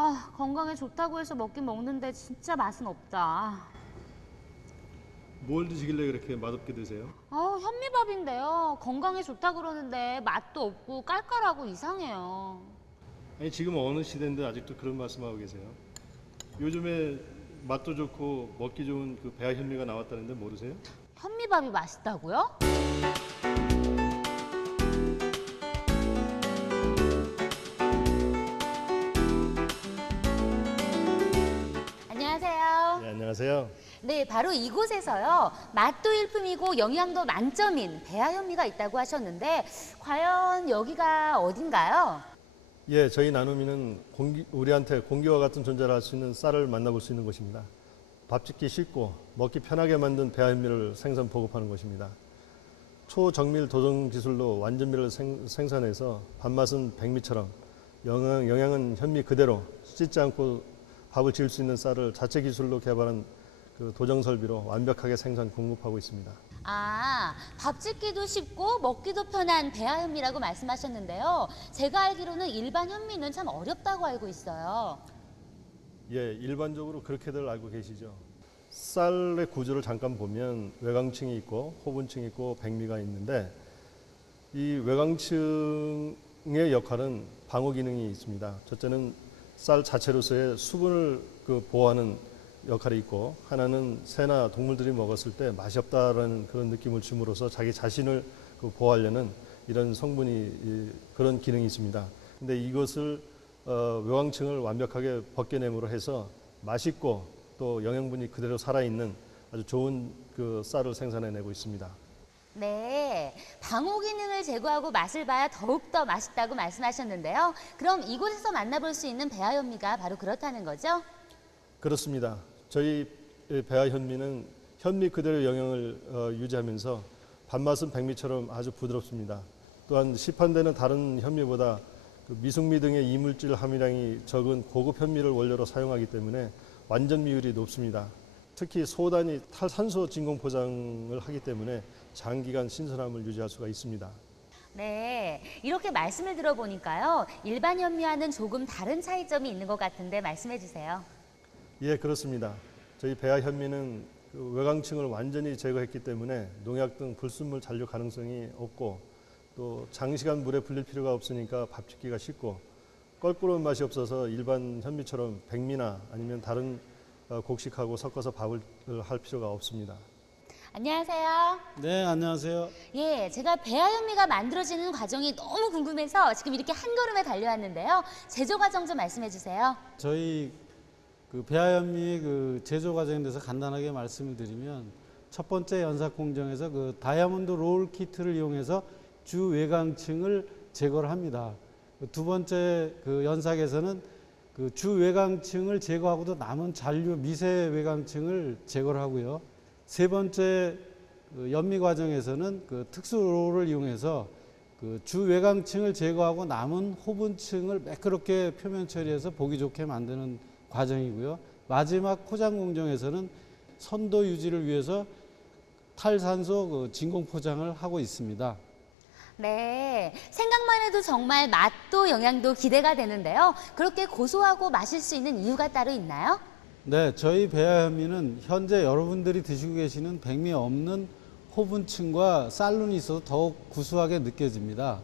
아, 건강에 좋다고 해서 먹긴 먹는데 진짜 맛은 없다. 뭘 드시길래 그렇게 맛없게 드세요? 아, 현미밥인데요. 건강에 좋다 그러는데 맛도 없고 깔깔하고 이상해요. 아니 지금 어느 시대인데 아직도 그런 말씀하고 계세요? 요즘에 맛도 좋고 먹기 좋은 그 배아 현미가 나왔다는데 모르세요? 현미밥이 맛있다고요? 안녕하세요. 네 바로 이곳에서요. 맛도 일품이고 영양도 만점인 배아현미가 있다고 하셨는데 과연 여기가 어딘가요? 예, 저희 나눔이는 공기, 우리한테 공기와 같은 존재를 할 수 있는 쌀을 만나볼 수 있는 곳입니다. 밥 짓기 쉽고 먹기 편하게 만든 배아현미를 생산 보급하는 곳입니다. 초정밀 도정 기술로 완전미를 생, 생산해서 밥맛은 백미처럼 영양, 영양은 현미 그대로 씻지 않고 밥을 지을 수 있는 쌀을 자체 기술로 개발한 그 도정 설비로 완벽하게 생산 공급하고 있습니다. 아, 밥 짓기도 쉽고 먹기도 편한 배아 현미라고 말씀하셨는데요. 제가 알기로는 일반 현미는 참 어렵다고 알고 있어요. 예, 일반적으로 그렇게들 알고 계시죠. 쌀의 구조를 잠깐 보면 외광층이 있고 호분층이 있고 백미가 있는데 이 외광층의 역할은 방어 기능이 있습니다. 첫째는 쌀 자체로서의 수분을 그 보호하는 역할이 있고 하나는 새나 동물들이 먹었을 때 맛이 없다라는 그런 느낌을 줌으로써 자기 자신을 그 보호하려는 이런 성분이 이 그런 기능이 있습니다. 근데 이것을 어, 외광층을 완벽하게 벗겨냄으로 해서 맛있고 또 영양분이 그대로 살아있는 아주 좋은 그 쌀을 생산해내고 있습니다. 네, 방호 기능을 제거하고 맛을 봐야 더욱더 맛있다고 말씀하셨는데요. 그럼 이곳에서 만나볼 수 있는 배아 현미가 바로 그렇다는 거죠? 그렇습니다. 저희 배아 현미는 현미 그대로 영양을 어, 유지하면서 밥맛은 백미처럼 아주 부드럽습니다. 또한 시판되는 다른 현미보다 그 미숙미 등의 이물질 함유량이 적은 고급 현미를 원료로 사용하기 때문에 완전 미율이 높습니다. 특히 소단위 탈산소 진공 포장을 하기 때문에 장기간 신선함을 유지할 수가 있습니다. 네, 이렇게 말씀을 들어보니까요. 일반 현미와는 조금 다른 차이점이 있는 것 같은데 말씀해 주세요. 예, 그렇습니다. 저희 배아 현미는 그 외광층을 완전히 제거했기 때문에 농약 등 불순물 잔류 가능성이 없고 또 장시간 물에 불릴 필요가 없으니까 밥 짓기가 쉽고 껄끄러운 맛이 없어서 일반 현미처럼 백미나 아니면 다른 어, 곡식하고 섞어서 밥을 할 필요가 없습니다. 안녕하세요. 네, 안녕하세요. 예, 제가 배아현미가 만들어지는 과정이 너무 궁금해서 지금 이렇게 한 걸음에 달려왔는데요. 제조 과정 좀 말씀해 주세요. 저희 그 배아현미 그 제조 과정에 대해서 간단하게 말씀을 드리면 첫 번째 연삭 공정에서 그 다이아몬드 롤 키트를 이용해서 주 외광층을 제거를 합니다. 그두 번째 그 연삭에서는 그 주 외광층을 제거하고도 남은 잔류 미세 외광층을 제거를 하고요. 세 번째 그 연미 과정에서는 그 특수 롤을 이용해서 그 주 외광층을 제거하고 남은 호분층을 매끄럽게 표면 처리해서 보기 좋게 만드는 과정이고요. 마지막 포장 공정에서는 선도 유지를 위해서 탈산소 그 진공 포장을 하고 있습니다. 네, 생각만 해도 정말 맛도 영양도 기대가 되는데요. 그렇게 고소하고 마실 수 있는 이유가 따로 있나요? 네, 저희 배아현미는 현재 여러분들이 드시고 계시는 백미 없는 호분층과 쌀룬이 있어서 더욱 구수하게 느껴집니다.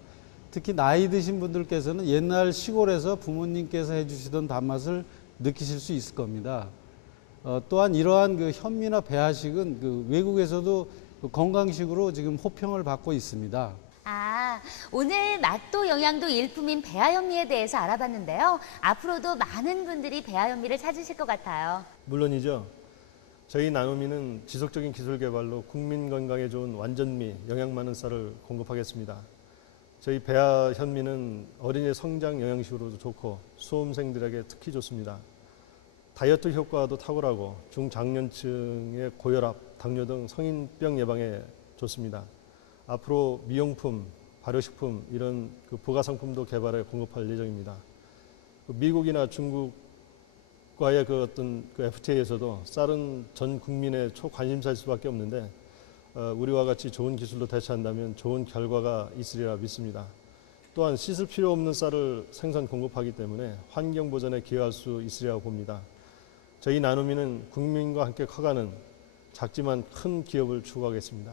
특히 나이 드신 분들께서는 옛날 시골에서 부모님께서 해주시던 밥맛을 느끼실 수 있을 겁니다. 어, 또한 이러한 그 현미나 배아식은 그 외국에서도 그 건강식으로 지금 호평을 받고 있습니다. 아, 오늘 맛도 영양도 일품인 배아현미에 대해서 알아봤는데요. 앞으로도 많은 분들이 배아현미를 찾으실 것 같아요. 물론이죠. 저희 나눔이는 지속적인 기술 개발로 국민 건강에 좋은 완전미, 영양 많은 쌀을 공급하겠습니다. 저희 배아 현미는 어린이 성장 영양식으로도 좋고 수험생들에게 특히 좋습니다. 다이어트 효과도 탁월하고 중장년층의 고혈압, 당뇨 등 성인병 예방에 좋습니다. 앞으로 미용품, 발효식품 이런 그 부가 상품도 개발해 공급할 예정입니다. 그 미국이나 중국과의 그 어떤 그 FTA에서도 쌀은 전 국민의 초관심사일 수밖에 없는데 어, 우리와 같이 좋은 기술로 대처한다면 좋은 결과가 있으리라 믿습니다. 또한 씻을 필요 없는 쌀을 생산 공급하기 때문에 환경 보전에 기여할 수 있으리라고 봅니다. 저희 나눔이는 국민과 함께 커가는 작지만 큰 기업을 추구하겠습니다.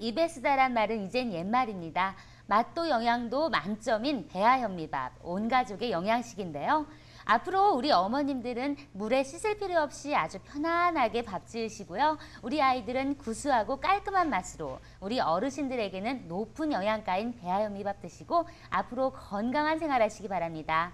것은 입에 쓰다란 말은 이젠 옛말입니다. 맛도 영양도 만점인 배아현미밥, 온 가족의 영양식인데요. 앞으로 우리 어머님들은 물에 씻을 필요 없이 아주 편안하게 밥 지으시고요. 우리 아이들은 구수하고 깔끔한 맛으로 우리 어르신들에게는 높은 영양가인 배아현미밥 드시고 앞으로 건강한 생활하시기 바랍니다.